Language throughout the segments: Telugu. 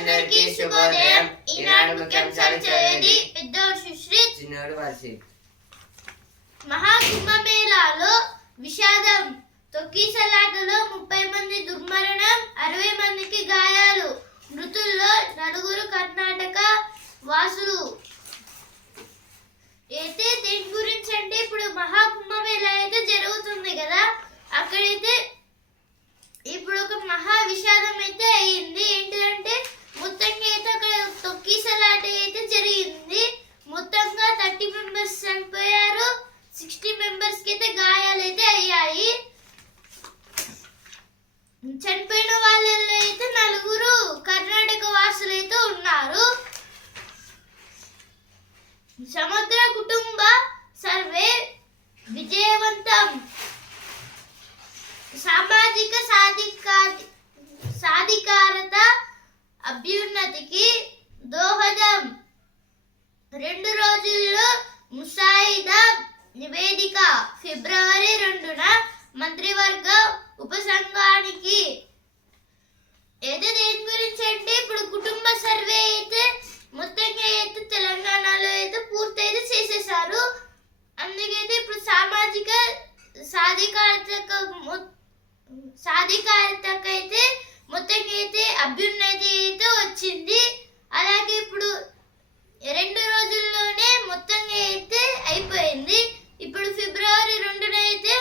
అందరికీ శుభోదయం. ఈనాడు ముఖ్యాంశాలు చదివేది పెద్దోడు సుశ్రీత్, చిన్నోడు వర్షిత్. మహాకుంభమేళాలో విషాదం. తొక్కిసలాటలో 30 మంది దుర్మరణం, 60 మందికి గాయాలు. మృతుల్లో 4 కర్ణాటక వాసులు. అయితే దేని గురించి అంటే ఇప్పుడు మహాకుంభమేళా అయితే జరుగుతుంది కదా, అక్కడైతే ఇప్పుడు ఒక మహా విషాదం అయితే అయ్యింది. ఏంటంటే మొత్తంగా అయితే అక్కడ తొక్కిసలాట అయితే జరిగింది. మొత్తంగా 30 మెంబర్స్ చనిపోయారు, 60 మెంబర్స్ కి అయితే గాయాలు అయితే అయ్యాయి. చనిపోయిన వాళ్ళలో అయితే 4 కర్ణాటక వాసులు అయితే ఉన్నారు. సముద్ర కుటుంబ సర్వే విజయవంతం. సామాజిక సాధికారత అభ్యున్నతికి దోహదం. 2 రోజుల్లో ముసాయిదా నివేదిక. ఫిబ్రవరి 2న మంత్రివర్గ ఉపసంఘానికి. అయితే దేని గురించి అంటే ఇప్పుడు కుటుంబ సర్వే అయితే మొత్తంగా అయితే తెలంగాణలో అయితే పూర్తయితే చేసేసారు. అందుకైతే ఇప్పుడు సామాజిక సాధికారతకైతే మొత్తంగా అయితే అభ్యున్నతి అయితే వచ్చింది. అలాగే ఇప్పుడు 2 రోజుల్లోనే మొత్తంగా అయితే అయిపోయింది. ఇప్పుడు ఫిబ్రవరి 2న అయితే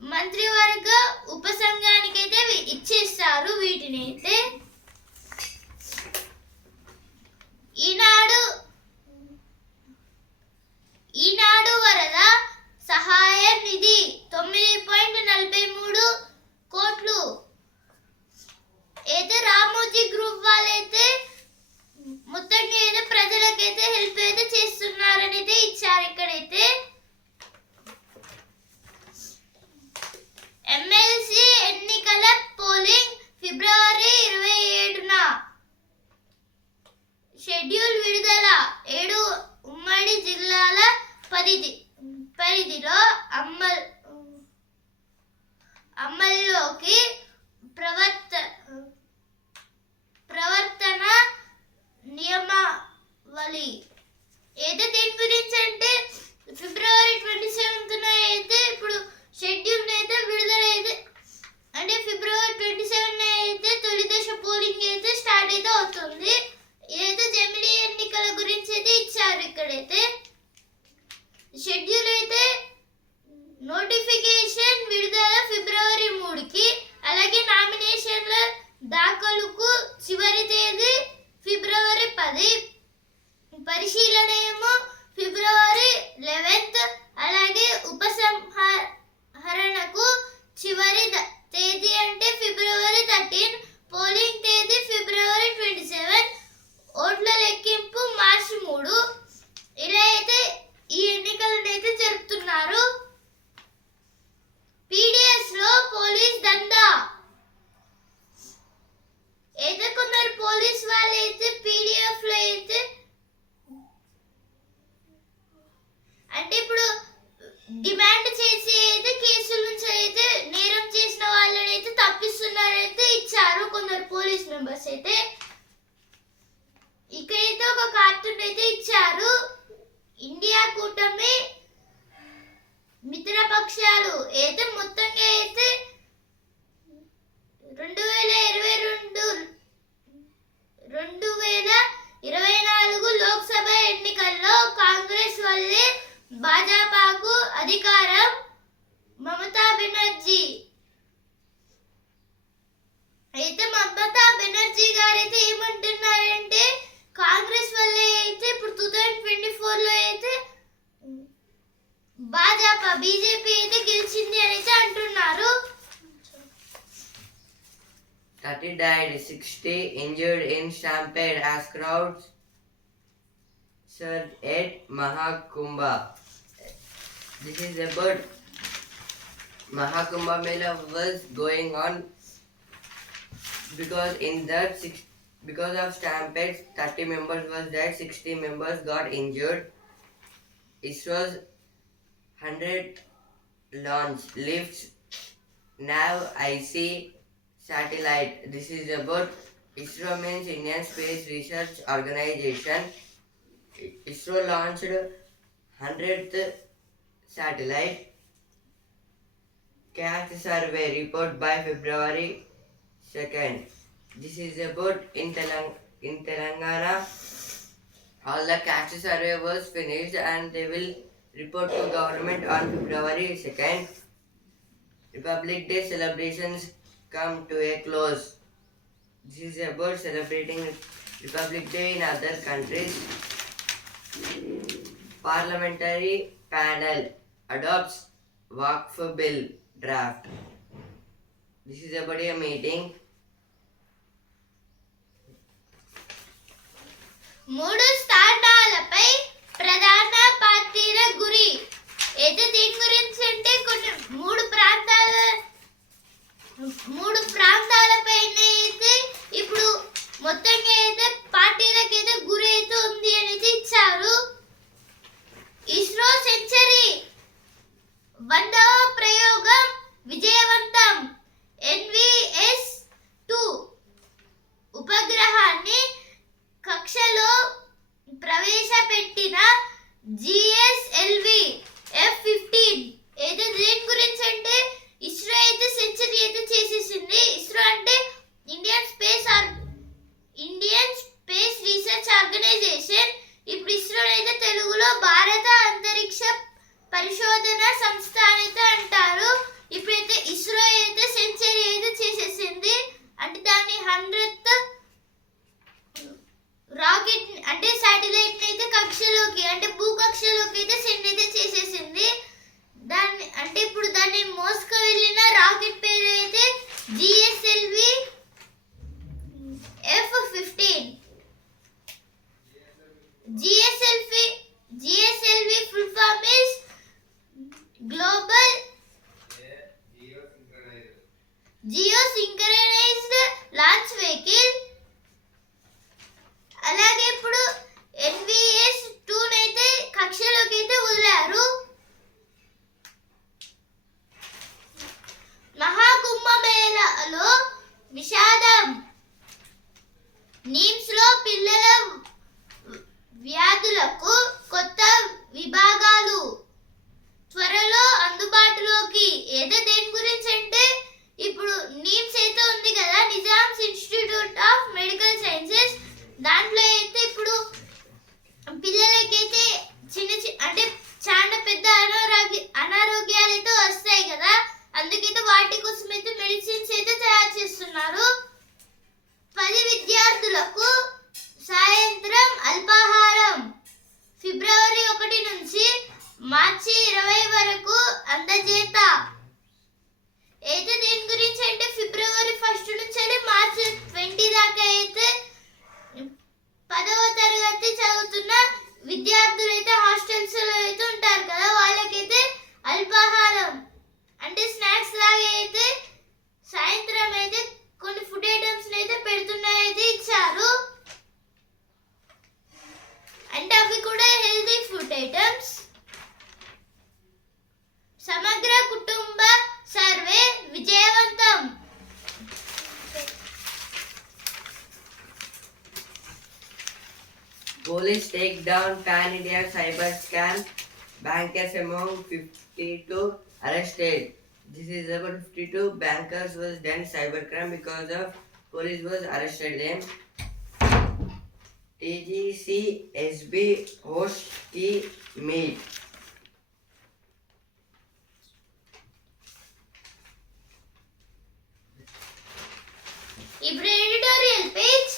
మంత్రివర్గ ఉపసంఘానికి అయితే ఇచ్చేస్తారు వీటిని అయితే. ఈనాడు వరద సహాయ నిధి 9.43 కోట్లు. అయితే రామోజీ గ్రూప్ వాళ్ళైతే మొత్తంగా అయితే ప్రజలకైతే హెల్ప్ అయితే చేస్తున్నారని అయితే ఇచ్చారు. ఇక్కడైతే ఎమ్మెల్సీ ఎన్నికల పోలింగ్ ఫిబ్రవరి 27న. షెడ్యూల్ విడుదల. 7 ఉమ్మడి జిల్లాల పరిధిలో అమల్లోకి ప్రవర్తన నియమావళి. అయితే దీని గురించి అంటే ఫిబ్రవరి 27న అయితే ఇప్పుడు షెడ్యూల్ అయితే విడుదల అయితే అంటే ఫిబ్రవరి 27న అయితే తొలి దశ పోలింగ్ అయితే స్టార్ట్ అయితే అవుతుంది. ఇదైతే జమిలీ ఎన్నికల గురించి అయితే ఇచ్చారు. ఇక్కడైతే షెడ్యూల్ అయితే నోటిఫికేషన్ విడుదల ఫిబ్రవరి 3కి. అలాగే నామినేషన్ల దాఖలుకు చివరి తేదీ ఫిబ్రవరి 10. పరిశీలన ఏమో ఫిబ్రవరి 11. అలాగే ఉపసంహరణకు చివరి తేదీ అంటే ఫిబ్రవరి 13. పోలింగ్ తేదీ ఫిబ్రవరి 27. ఓట్ల లెక్కింపు మార్చి 3. ఇలా అయితే ఈ ఎన్నికలను అయితే జరుపుతున్నారు. పీడిఎస్ లో పోలీస్ దందా. అయితే కొందరు పోలీస్ వాళ్ళు అయితే పీడిఎఫ్ లో అయితే అంటే ఇప్పుడు డిమాండ్ చేసి అయితే కేసుల నుంచి అయితే నేరం చేసిన వాళ్ళని అయితే తప్పిస్తున్నారైతే ఇచ్చారు కొందరు పోలీస్ మెంబర్స్ అయితే. ఇక్కడైతే ఒక కార్టూన్ అయితే ఇచ్చారు. ఇండియా కూటమి మిత్రపక్షాలు అయితే మొత్తంగా అయితే 2024 లోక్సభ ఎన్నికల్లో కాంగ్రెస్ వల్లే భాజపాకు అధికారం. మమతా బెనర్జీ గారైతే ఏమంటున్నారంటే కాంగ్రెస్ వల్లే అయితే ఇప్పుడు 2024లో అయితే బీజేపీ అయితే గెలిచింది అని అయితే అంటున్నారు. 30 died, 60 injured in stampede as crowds surged at Mahakumbha. This is about Mahakumbha Mela was going on because of stampedes 30 members was dead, 60 members got injured. ISRO's 100 launch lifts nav IC satellite. This is about ISRO means Indian Space Research Organization. ISRO launched 100th satellite. Caste survey report by February 2nd. This is about in Telangana. All the caste survey was finished and they will report to government on February 2nd. Republic Day celebrations come to a close. This is about celebrating Republic Day in other countries. Parliamentary panel adopts Waqf bill draft. This is about a meeting. మూడు స్థానాలపై ప్రధాన పార్టీల గురి. అయితే దీని గురించి అంటే కొన్ని మూడు ప్రాంతాలపైన అయితే ఇప్పుడు మొత్తంగా అయితే పార్టీలకైతే గురి అయితే ఉంది అనేది ఇచ్చారు. ఇస్రో సెంచరీ 100వ ప్రయోగం విజయవంతం. NVS-2 ఉపగ్రహాన్ని కక్షలో ప్రవేశపెట్టిన GSLV F-15. అయితే దేని గురించి అంటే ఇస్రో అయితే సెంచరీ అయితే చేసేసింది. ఇస్రో అంటే ఇండియన్ స్పేస్ రీసెర్చ్ ఆర్గనైజేషన్. ఇప్పుడు ఇస్రో అయితే తెలుగులో భారత అంతరిక్ష పరిశోధన సంస్థ అయితే అంటారు. ఇప్పుడైతే ఇస్రో అయితే సెంచరీ అయితే చేసేసింది. అంటే దాన్ని 100th రాకెట్ అంటే శాటిలైట్ అయితే కక్షలోకి అంటే భూకక్షలోకి అయితే సెండ్ అయితే చేసేసింది. దాన్ని అంటే ఇప్పుడు దాన్ని మోసుకు వెళ్ళిన రాకెట్ పేరు అయితే GSLV F-15. GSLV full form is Global Geosynchronized Launch Vehicle. అలాగే ఇప్పుడు NVS-2 అయితే కక్షలోకి అయితే వదిలారు. మహాకుంభమేళలో విషాదం. నిమ్స్ లో పిల్లల వ్యాధులకు కొత్త విభాగాలు త్వరలో అందుబాటులోకి. ఏదో దేని గురించి అంటే ఇప్పుడు నిమ్స్ అయితే ఉంది కదా, Nizam's institute of medical sciences. దాంట్లో అయితే ఇప్పుడు పిల్లలకైతే అంటే చాలా పెద్ద అనారోగ్యాలు అయితే వస్తాయి కదా, అందుకైతే వాటి కోసం అయితే మెడిసిన్స్ అయితే తయారు చేస్తున్నారు. 10 విద్యార్థులకు సాయంత్రం అల్పాహారం ఫిబ్రవరి 1 నుంచి మార్చి 20 వరకు అందజేత. అయితే దీని గురించి అంటే ఫిబ్రవరి 1 నుంచి మార్చి 20 దాకా అయితే 10వ తరగతి చదువుతున్న విద్యార్థులు అయితే హాస్టల్స్ లో అయితే ఉంటారు కదా, వాళ్ళకైతే అల్పాహారం అంటే స్నాక్స్ లాగా అయితే సాయంత్రం అయితే కొన్ని ఫుడ్ ఐటమ్స్ అయితే పెడుతున్నారైతే ఇచ్చారు. అంటే అవి కూడా హెల్తీ ఫుడ్ ఐటమ్స్. సమగ్ర కుటుంబ సర్వే విజయవంతం. Police take down Pan-India cyber scam. Bankers among 52 arrested. This is about 52 bankers was done cybercrime because of police was arrested them. TGC SB host key meet. ఇప్పుడు ఎడిటోరియల్ పేజ్.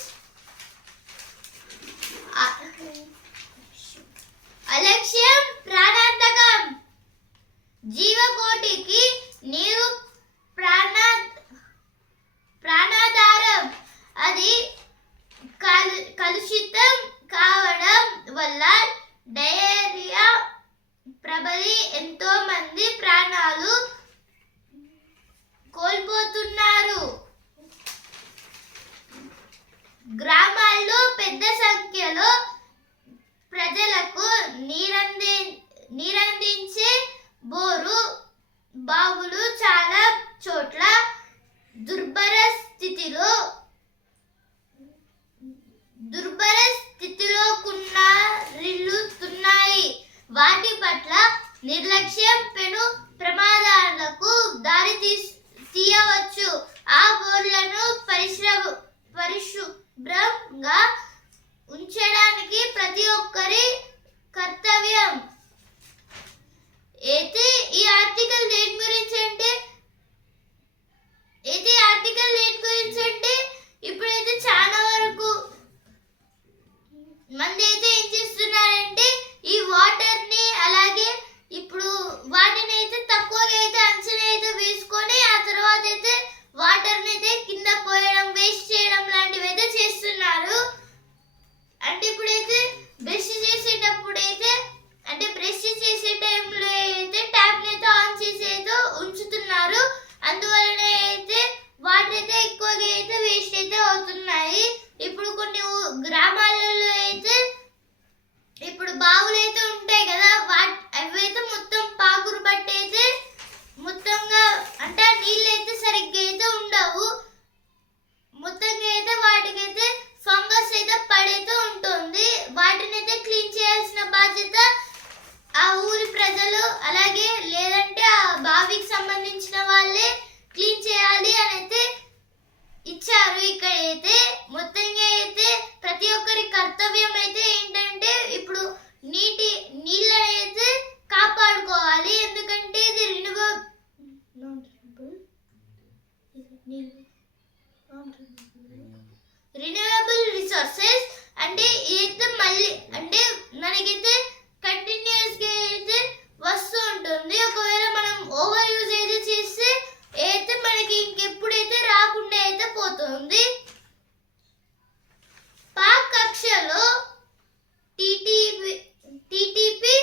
అలక్ష్యం ప్రాణాంతకం. జీవకోటికి నీరు ప్రాణాధారం. అది కలుషితం కావడం వల్ల డయేరియా ప్రబలి ఎంతో మంది ప్రాణాలు కోల్పోతున్నారు. గ్రామాల్లో పెద్ద సంఖ్యలో ప్రజలకు నీరందించే బావులు చాలా చోట్ల దుర్భర స్థితిలో దుర్భర స్థితిలో కున్నారిల్లుతున్నాయి. వాటి పట్ల నిర్లక్ష్యం పెను ప్రమాదాలకు దారి తీయవచ్చు. ఆ బోర్లను పరిశుభ్రంగా ఉంచడానికి ప్రతి ఒక్కరి కర్తవ్యం. అయితే ఈ ఆర్టికల్ దేని గురించి అంటే ఇప్పుడైతే చాలా వరకు మంది అయితే ఏం చేస్తున్నారంటే ఈ వాటర్ ని అలాగే ఇప్పుడు వాటిని అయితే తక్కువగా అయితే అంచనా అయితే వేసుకొని ఆ తర్వాత అయితే వాటర్ ని అయితే కింద పోయడం వేస్ట్ చేయడం లాంటివి అయితే చేస్తున్నారు. అంటే ఇప్పుడైతే బ్రష్ చేసేటప్పుడు అయితే బ్రష్ చేసే టైంలో అయితే ట్యాప్ ని అయితే ఆన్ చేసి అయితే ఉంచుతున్నారు. అందువలన అయితే వాటర్ అయితే ఎక్కువగా అయితే వేస్ట్ అయితే అవుతున్నాయి. ఇప్పుడు కొన్ని గ్రామాలలో అయితే ఇప్పుడు బావులు అయితే ఉంటాయి కదా, అవైతే మొత్తం పాకురు పట్టి అయితే మొత్తంగా అంటే నీళ్ళు అయితే సరిగ్గా అయితే ఉండవు. మొత్తంగా అయితే వాటికైతే ఫంగస్ అయితే పడైతే ఉంటుంది. వాటిని అయితే క్లీన్ చేయాల్సిన బాధ్యత ఆ ఊరి ప్రజలు అలాగే లేదంటే ఆ బావికి సంబంధించిన వాళ్ళే క్లీన్ చేయాలి అని అయితే ఇచ్చారు. ఇక్కడ అయితే మొత్తంగా అయితే ప్రతి ఒక్కరి కర్తవ్యం అయితే ఏంటంటే ఇప్పుడు నీళ్ళని అయితే కాపాడుకోవాలి. ఎందుకంటే ఇది రిన్యూవబుల్ రిసోర్సెస్. అంటే ఇదైతే మళ్ళీ అంటే మనకైతే కంటిన్యూస్ గా అయితే వస్తూ ఉంటుంది. ఒకవేళ మనం ఓవర్ యూజ్ అయితే చేస్తే అయితే మనకి ఇంకెప్పుడైతే రాకుండా అయితే పోతుంది. పాక్ కక్షలో టీటీపీ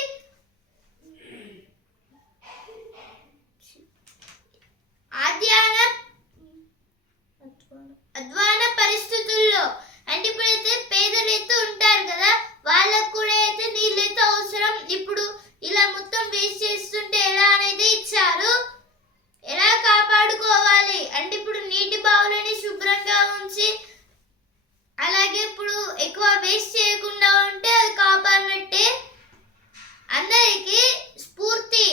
అధ్వాన పరిస్థితుల్లో అంటే ఇప్పుడైతే పేదలు అయితే ఉంటారు కదా, వాళ్ళకు కూడా అయితే నీళ్ళైతే అవసరం. ఇప్పుడు ఇలా మొత్తం వేస్ట్ చేస్తుంటే ఎలా అనేది ఇచ్చారు. ఎలా కాపాడుకోవాలి అంటే ఇప్పుడు నీటి బావులని శుభ్రంగా ఉంచి అలాగే ఇప్పుడు ఎక్కువ వేస్ట్ చేయకుండా ఉంటే అది కాపాడినట్టే. అందరికీ స్ఫూర్తి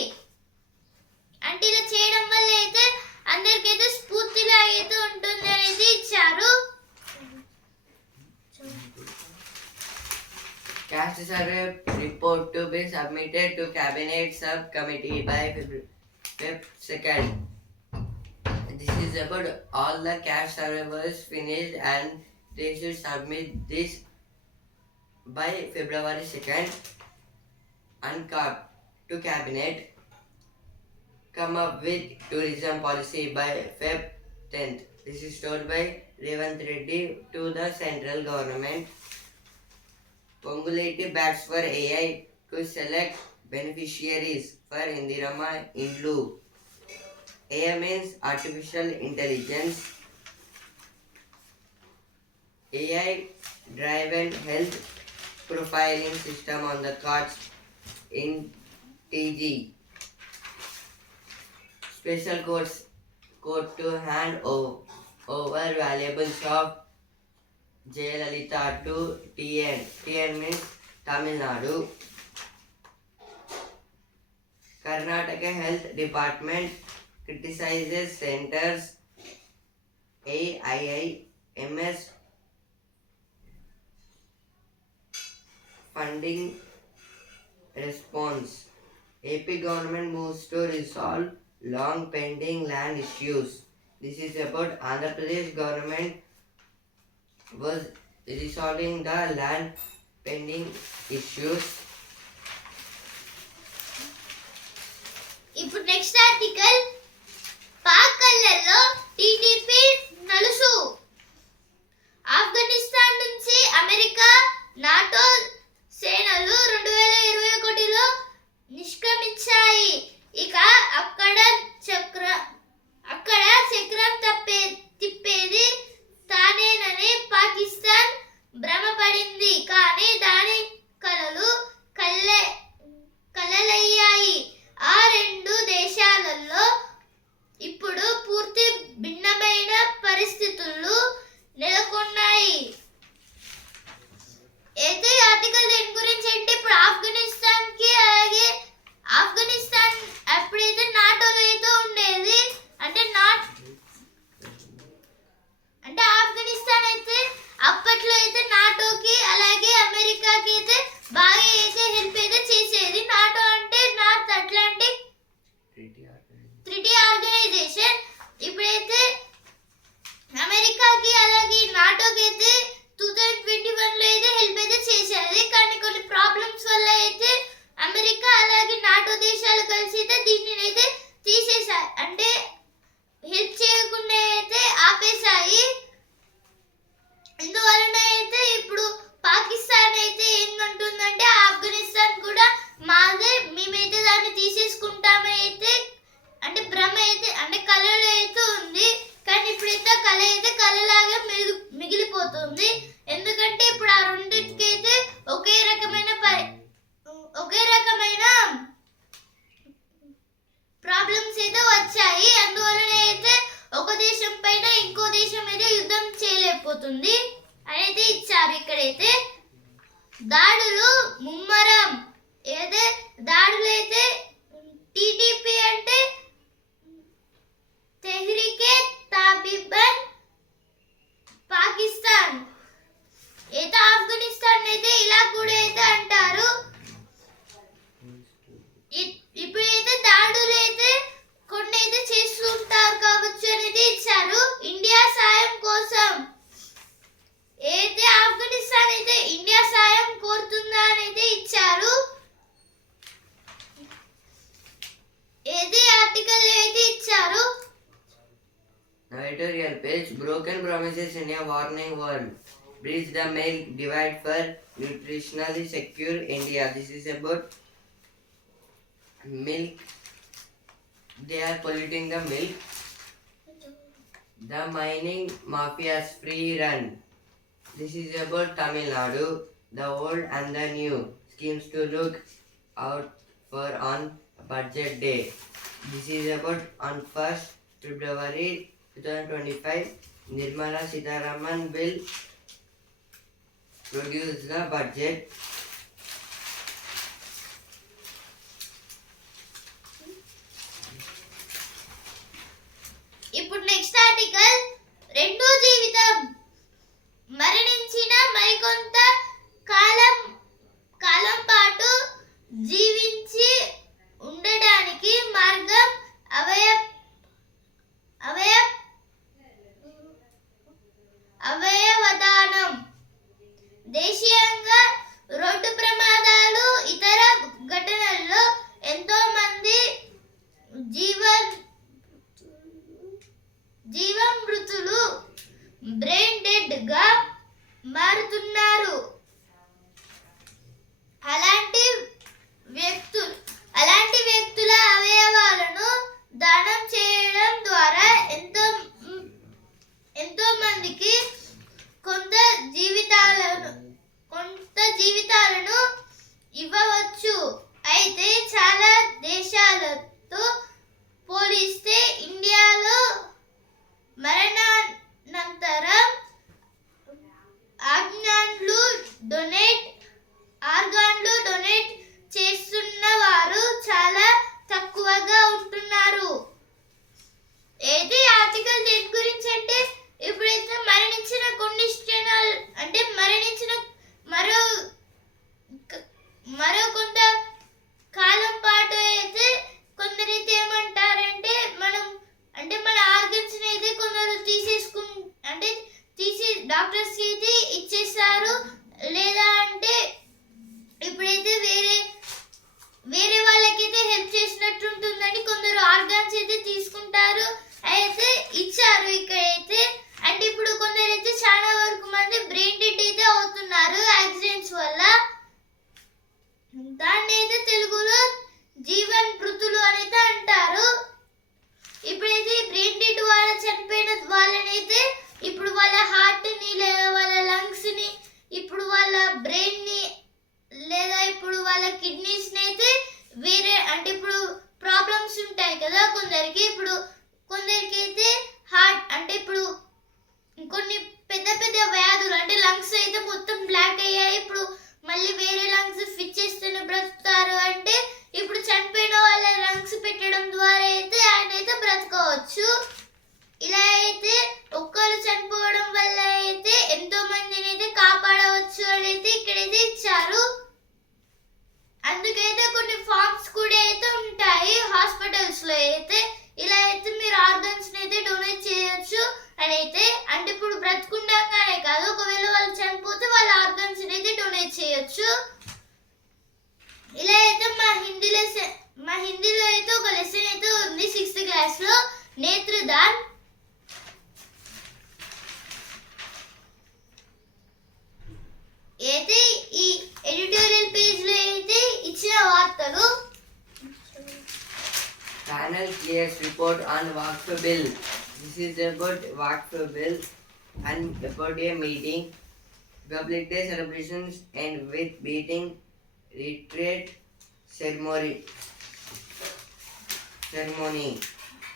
అంటే ఇలా చేయడం వల్ల అయితే అందరికైతే స్ఫూర్తిలా అయితే ఉంటుంది అనేది ఇచ్చారు. Caste survey report to be submitted to Cabinet Subcommittee by Feb 2nd. This is about all the caste surveys finished and they should submit this by February 2nd and to Cabinet. Come up with tourism policy by Feb 10th. This is told by Revanth Reddy to the central government. Ponguleti backs for AI to select beneficiaries for Indirama Indlu. AI means artificial intelligence. AI driven health profiling system on the cards in TG. Special court to hand over valuables of Jayalalitha to TN. TN means Tamil Nadu. Karnataka Health Department criticizes centers AIIMS funding response. AP government moves to resolve long pending land issues. This is about Andhra Pradesh government was resolving the land pending issues. ఇప్పుడు నెక్స్ట్ ఆర్టికల్ పాకల్లో టీటీపీ నలుసు. ఆఫ్ఘనిస్తాన్ నుంచి అమెరికా నాటో సేనలు 2021లో నిష్క్రమించాయి. ఇక అక్కడ చక్రం తిప్పేది తానేనని పాకిస్తాన్ భ్రమపడింది. కానీ దాని కలలు అయితే ఇచ్చారు. ఇక్కడైతే దాడులు ముమ్మరం. ఏదే దాడులు అయితే టీటీపీ అంటే తెహ్రీకే తాలిబాన్ పాకిస్తాన్. అయితే ఆఫ్ఘనిస్తాన్ అయితే ఇలా కూడా అయితే అంటారు. ఇప్పుడైతే దాడులు అయితే కొన్ని అయితే చేస్తుంటారు కావచ్చు అనేది ఇచ్చారు. ఇండియా సాయం కోసం అయితే ఆఫ్ఘనిస్తాన్ అయితే ఇండియా సాయం కోరుతుందా అనేది ఇచ్చారు. ఏది ఆర్టికల్ అయితే ఇచ్చారు. Now editorial page, broken promises in a warning world. Bridge the milk divide for nutritionally secure India. This is about milk. They are polluting the milk. The mining mafia's free run. This is about Tamil Nadu. The old and the new schemes to look out for on budget day. This is about on 1st February 2025. Nirmala Sitharaman will produce the budget. ఇప్పుడు నెక్స్ట్ ఆర్టికల్ రెండో జీవితం. మరణించిన మరికొంత కాలం పాటు జీవించి ఉండడానికి మార్గం అవయవదానం. దేశీయంగా రోడ్డు ప్రమాదాలు ఇతర ఘటనల్లో ఎంతో మంది జీవమృతులు బ్రెయిన్ డెడ్ గా మారుతున్నారు. అలాంటి వ్యక్తుల అవయవాలను దానం చేయడం ద్వారా ఎంతో మందికి కొంత జీవితాలను ఇవ్వవచ్చు. అయితే చాలా దేశాలతో పోలిస్తే ఇండియాలో మరణానంతరం ఆర్గాన్లు డొనేట్ చేస్తున్న వారు చాలా తక్కువగా ఉంటున్నారు. ఏది ఆర్టికల్ దేని గురించి అంటే ఇప్పుడైతే మరణించిన కొన్ని క్షణాలు అంటే మరణించిన మరో కొంత కాలం పాటు అయితే కొందరైతే ఏమంటారంటే మన ఆర్గన్స్ అయితే కొందరు తీసి డాక్టర్స్ కి అయితే ఇచ్చేస్తారు. లేదా అంటే ఇప్పుడైతే వేరే వాళ్ళకైతే హెల్ప్ చేసినట్టు ఉంటుందని కొందరు ఆర్గాన్స్ అయితే తీసుకుంటారు. అయితే ఇచ్చారు ఇక్కడైతే. అంటే ఇప్పుడు కొందరైతే చాలా వరకు మంది బ్రెయిన్ డెడ్ అయితే అవుతున్నారు యాక్సిడెంట్స్ వల్ల. దాన్ని అయితే తెలుగులో జీవమృతులు అనేది అంటారు. ఇప్పుడైతే బ్రెయిన్ డెడ్ వాళ్ళ చనిపోయిన వాళ్ళనైతే ఇప్పుడు వాళ్ళ హార్ట్ ని లేదా వాళ్ళ లంగ్స్ ని ఇప్పుడు వాళ్ళ బ్రెయిన్ ని లేదా ఇప్పుడు వాళ్ళ కిడ్నీస్ ని అయితే వేరే అంటే ఇప్పుడు ప్రాబ్లమ్స్ ఉంటాయి కదా కొందరికి. ఇప్పుడు కొందరికి అయితే హార్ట్ అంటే ఇప్పుడు కొన్ని పెద్ద పెద్ద వ్యాధులు అంటే లంగ్స్ అయితే మొత్తం బ్లాక్ అయ్యాయి. ఇప్పుడు మళ్ళీ వేరే లంగ్స్ ఫిట్ చేస్తేనే బ్రతుకుతారు. అంటే ఇప్పుడు చనిపోయిన వాళ్ళ లంగ్స్ పెట్టడం ద్వారా అయితే ఆయన అయితే బ్రతకవచ్చు. ఇలా అయితే ఒక్కరు చనిపోవడం వల్ల అయితే ఎంతో మందిని అయితే కాపాడవచ్చు అని అయితే ఇక్కడైతే ఇచ్చారు. అందుకైతే కొన్ని ఫార్మ్స్ కూడా అయితే ఉంటాయి హాస్పిటల్స్ లో అయితే. ఇలా అయితే మీరు ఆర్గన్స్ అయితే డొనేట్ చేయొచ్చు అని అయితే. అంటే ఇప్పుడు బ్రతుకుండగానే కాదు, ఒకవేళ వాళ్ళు చనిపోతే వాళ్ళ ఆర్గన్స్ అయితే డొనేట్ చేయొచ్చు. ఇలా అయితే మా హిందీలో అయితే ఒక లెసన్ అయితే ఉంది 6th క్లాస్ లో, నేత్రదాన్. అయితే ఈ ఎడిటోరియల్ పేజ్ లో అయితే ఇచ్చిన వార్తలు. Panel clears report on Waqf bill. This is about Waqf bill and about a meeting, public day celebrations and with meeting retreat ceremony.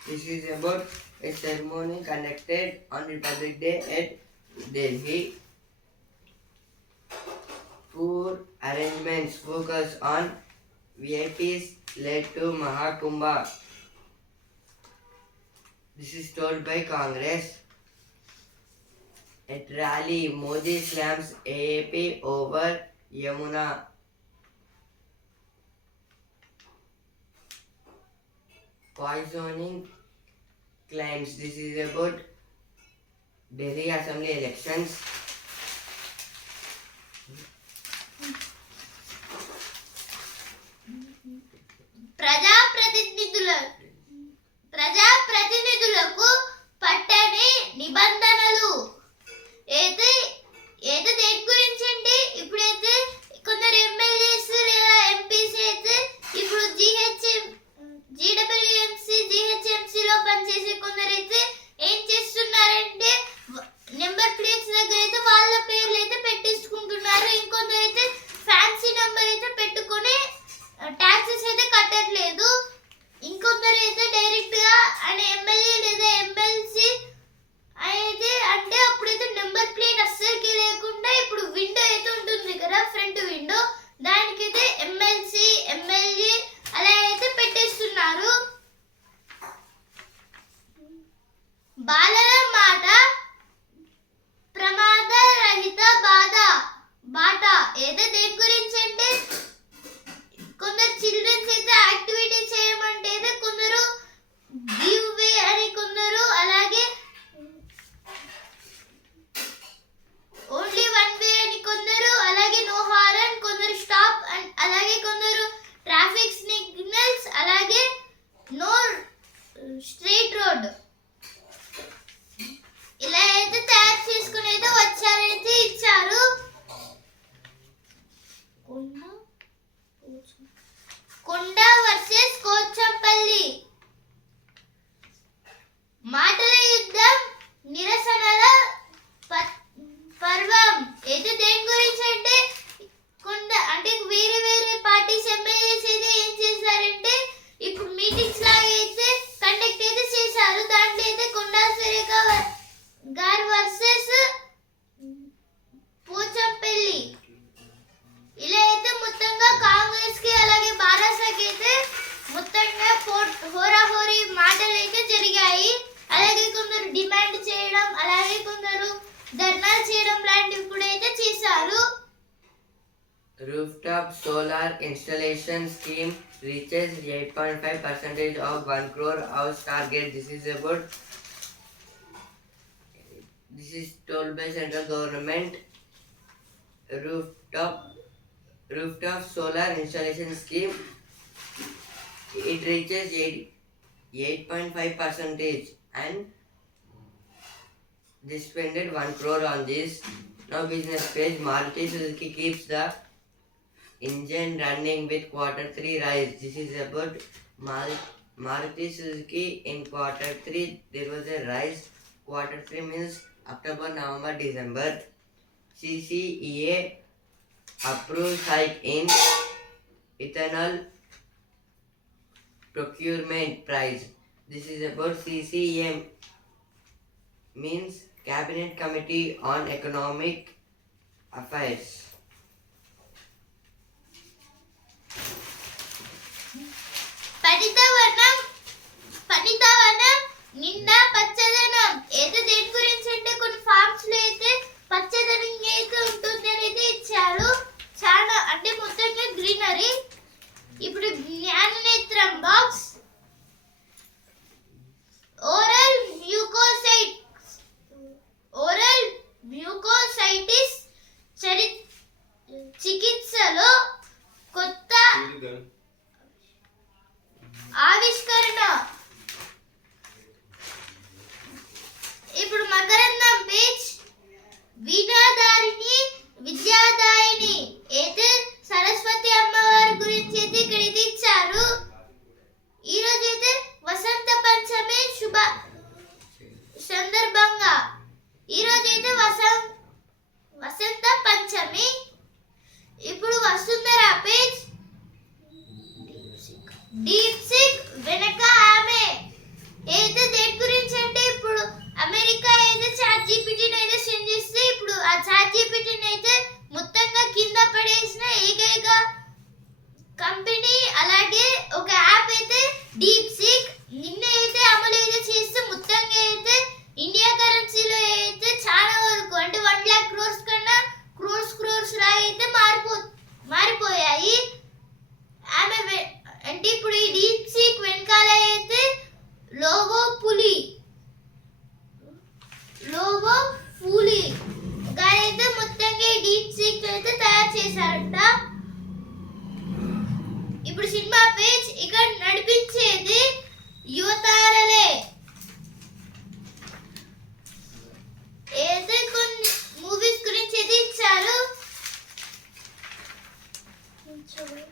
This is about a ceremony conducted on Republic Day at Delhi. poor arrangements focus on VIPs led to Mahakumbha. This is told by Congress. At rally, Modi slams AAP over Yamuna. Poisoning claims. This is about Delhi Assembly elections. ప్రజాప్రతినిధులకు పట్టని నిబంధనలు అయితే దేని గురించి అంటే ఇప్పుడైతే కొందరు ఎమ్మెల్యేస్ లేదా ఎంపీస్ అయితే ఇప్పుడు GWMC లో పనిచేసే కొందరైతే ఏం చేస్తున్నారంటే నెంబర్ ప్లేట్స్ దగ్గర అయితే వాళ్ళ పేర్లు అయితే పెట్టించుకుంటున్నారు. ఇంకొందరైతే ఫ్యాన్సీ నెంబర్ అయితే పెట్టుకొని ట్యాక్సెస్ అయితే కట్టట్లేదు. ఇంకొందరు అయితే డైరెక్ట్ గా ఆయన ఎమ్మెల్యే లేదా ఎమ్మెల్సీ అయితే అంటే అప్పుడైతే నెంబర్ ప్లేట్ అస్సలకి లేకుండా ఇప్పుడు విండో అయితే ఉంటుంది కదా, ఫ్రంట్ విండో, దానికైతే ఎమ్మెల్సీ ఎమ్మెల్యే అలా అయితే పెట్టేస్తున్నారు. బాలల మాట ప్రమాద రహిత బాట ఏదో దేని గురించి అంటే కొందరు చిల్డ్రన్స్ అయితే యాక్టివిటీ చేయమంటే అయితే కొందరు గివ్ వే అని కొందరు అలాగే ఓన్లీ వన్ వే అని కొందరు అలాగే నో హారన్ కొందరు స్టాప్ అండ్ అలాగే కొందరు ట్రాఫిక్ సిగ్నల్స్ అలాగే నో స్ట్రైట్ రోడ్ ఇలా అయితే తయారు చేసుకుని అయితే వచ్చారైతే ఇచ్చారు. కొండ వర్సెస్ కోచంపల్లి మాటల యుద్ధం నిరసనల పర్వం అయితే దేని గురించి అంటే అంటే వేరే వేరే పార్టీస్ ఎమ్మెల్యేస్ అయితే ఏం చేశారంటే ఇప్పుడు మీటింగ్స్ లాగా అయితే కండక్ట్ అయితే చేశారు. దాంట్లో అయితే కొండా సురేఖ గారు వర్సెస్ పోచంపల్లి ఇలా అయితే మొత్తంగా కాంగ్రెస్ కి అలాగే బారాసాకి అయితే మొత్తంగా హోరాహోరీ మాటలు అయితే జరిగాయి. అలాగే కొందరు డిమాండ్ చేయడం అలాగే కొందరు ధర్నాలు చేయడం లాంటివి కూడా అయితే చేశారు. Rooftop solar installation scheme reaches 8.5% of 1 crore house target. This is told by central government. Rooftop solar installation scheme, it reaches 8.5% and they spent 1 crore on this. Now business page, Maruti Suzuki keeps the engine running with Q3 rise. This is about Maruti Suzuki in Q3 there was a rise. Q3 means October, November, December. CCEA approves hike in ethanol procurement price. This is about CCEA means Cabinet Committee on Economic Affairs. పనితవనం నిండా పచ్చదనం ఏదో దేని గురించి అంటే కొన్ని ఫార్మ్స్ లో అయితే పచ్చదనం అయితే ఉంటుంది అని అయితే ఇచ్చారు. చాలా అంటే మొత్తంగా గ్రీనరీ. ఇప్పుడు జ్ఞాననేత్రం బాక్స్ ఓరల్ మ్యూకోసైటిస్ చికిత్సలో కొత్త ఆవిష్కరణ. ఇప్పుడు మకరందం పేజ్ విద్యాదాయిని అయితే సరస్వతి అమ్మవారి గురించి అయితే ఇక్కడ ఇది ఇచ్చారు. ఈ రోజు అయితే వసంత పంచమి శుభ సందర్భంగా ఈ రోజు అయితే వసంత పంచమి. ఇప్పుడు వసుంధర పేజ్ డీప్ సిక్ వెనక ఆమె అయితే దేని గురించి అంటే ఇప్పుడు అమెరికా అయితే చాట్ జీపీటీని అయితే సెండ్ చేస్తే ఇప్పుడు ఆ చాట్ జీపీటీని అయితే మొత్తంగా కింద పడే కంపెనీ అలాగే ఒక యాప్ అయితే డీప్ సీక్ నిన్న అయితే అమలు అయితే చేస్తే మొత్తంగా అయితే ఇండియా కరెన్సీలో అయితే చాలా వరకు అంటే 1 lakh crores కన్నా క్రోర్స్ లాగా అయితే మారిపోయాయి. అంటే ఇప్పుడు ఈ డీప్ సీక్ వెనకాల అయితే లోగో ఫూలి అయితే మొత్తంగా ఈ డీప్ సీక్ అయితే తయారు చేశారంట. ఇప్పుడు సినిమా పేజ్ ఇక్కడ నడిపించేది యువతారలే. ఏదో కొన్ని మూవీస్ గురించి అయితే ఇచ్చారు.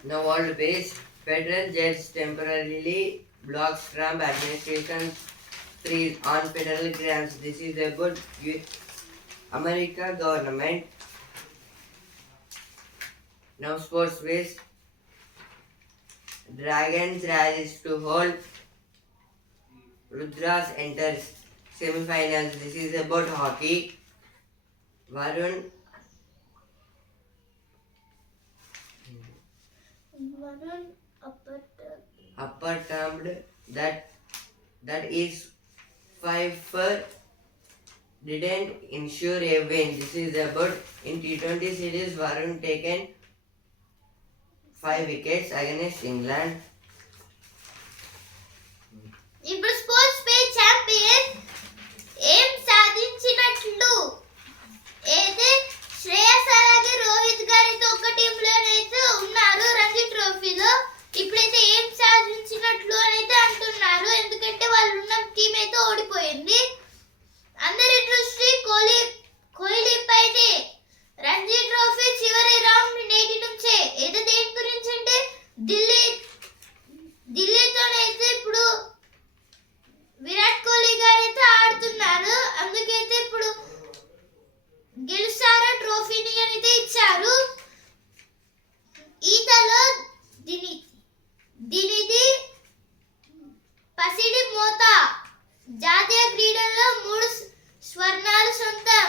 Now world base federal judge temporarily blocks Trump administration freeze on federal grants. This is about America government. Now sports base Dragons rises to hold. Rudras enters semi-finals. This is about hockey. Varun upper termed that is 5 didn't ensure a win. This is about in T20 series Varun taken 5 wickets against England. ఇప్పుడు స్పోర్ట్స్ పేజ్ ఛాంపియన్ ఏం సాధించినట్లు అయితే శ్రేయస్ అలాగే రోహిత్ గారితో ఒక టీంలోనైతే ఉన్నారు రంజీ ట్రోఫీలో. ఇప్పుడైతే ఏం సాధించినట్లు అని అయితే అంటున్నారు, ఎందుకంటే వాళ్ళు ఉన్న టీం అయితే ఓడిపోయింది. అందరి దృష్టి కోహ్లీ పైనే. రంజీ ట్రోఫీ చివరి రౌండ్ నేటి నుంచే. అయితే దేని గురించి అంటే ఢిల్లీతోనైతే ఇప్పుడు విరాట్ కోహ్లీ గారు అయితే ఆడుతున్నారు. అందుకైతే ఇప్పుడు గెలుస్తారా ట్రోఫీని అయితే ఇచ్చారు. ఈతలో దీనిది పసిడి మోత. జాతీయ క్రీడల్లో 3 స్వర్ణాలు సొంతం.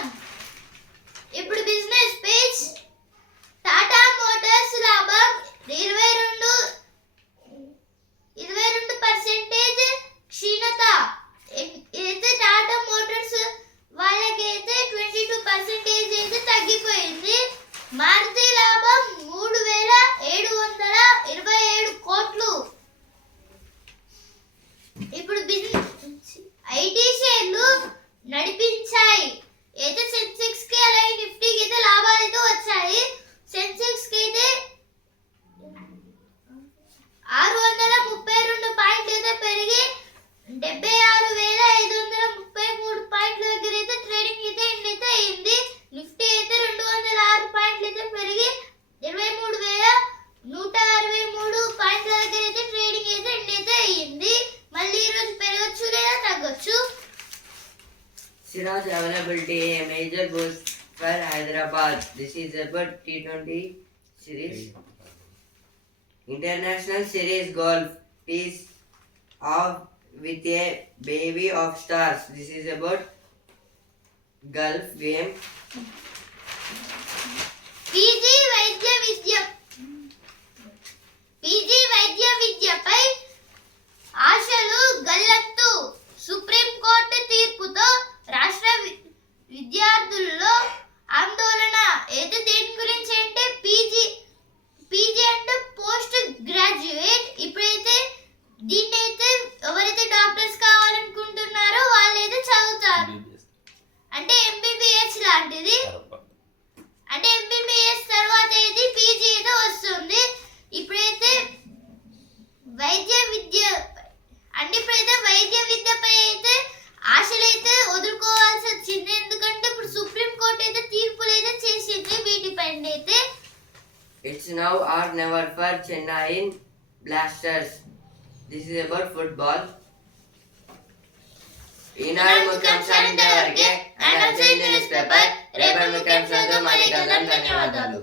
ఇప్పుడు బిజినెస్ పేజ్ టాటా మోటార్స్ లాభం 22% క్షీణత. అయితే టాటా మోటార్స్ వాళ్ళకైతే 22% అయితే తగ్గిపోయింది. మారుతి లాభం 3,727 కోట్లు. ఇప్పుడు ఐటీ షేర్లు నడిపించాయి. అయితే సెన్సెక్స్ కి అలాగే నిఫ్టీకి అయితే లాభాలు అయితే వచ్చాయి. సెన్సెక్స్ కి అయితే 632 పాయింట్లు అయితే పెరిగి 76,533 పాయింట్ల దగ్గర అయితే ట్రేడింగ్ అయితే ఎండ్ అయితే అయింది. నిఫ్టీ అయితే 206 పాయింట్లు అయితే పెరిగి 23,163 పాయింట్ల దగ్గర అయితే ట్రేడింగ్ అయితే ఎండ్ అయితే అయింది. మళ్ళీ ఈ రోజు పెరగచ్చు లేదా తగ్గొచ్చు. Siraj availability a major boost for Hyderabad. This is about T20 series. International series golf piece off with a bevy of stars. This is about golf game. PG వైద్య విద్యపై ఆశలు గల్లంతు. సుప్రీంకోర్టు తీర్పుతో రాష్ట్ర విద్యార్థుల్లో ఆందోళన. అయితే దేని గురించి అంటే పీజీ అంటే పోస్ట్ గ్రాడ్యుయేట్. ఇప్పుడైతే దీన్నైతే ఎవరైతే డాక్టర్స్ కావాలనుకుంటున్నారో వాళ్ళైతే చదువుతారు. అంటే ఎంబీబీఎస్ లాంటిది. అంటే ఎంబీబీఎస్ తర్వాత అయితే పీజీ అయితే వస్తుంది. ఇప్పుడైతే వైద్య విద్యపై అయితే ఆశలైతే వదులుకోవాల్సి వచ్చింది. ఎందుకంటే ఇప్పుడు సుప్రీం కోర్టు అయితే తీర్పులు అయితే చేసింది వీటిపైన అయితే. It's now or never for Chennai Blasters. This is about football. ఈనాడు ముఖ్యాంశాలు ఇంతవరకే. అండ్ న్యూస్ పేపర్ రేపటి ముఖ్యాంశాలతో మళ్ళీ కలుద్దాం. ధన్యవాదాలు.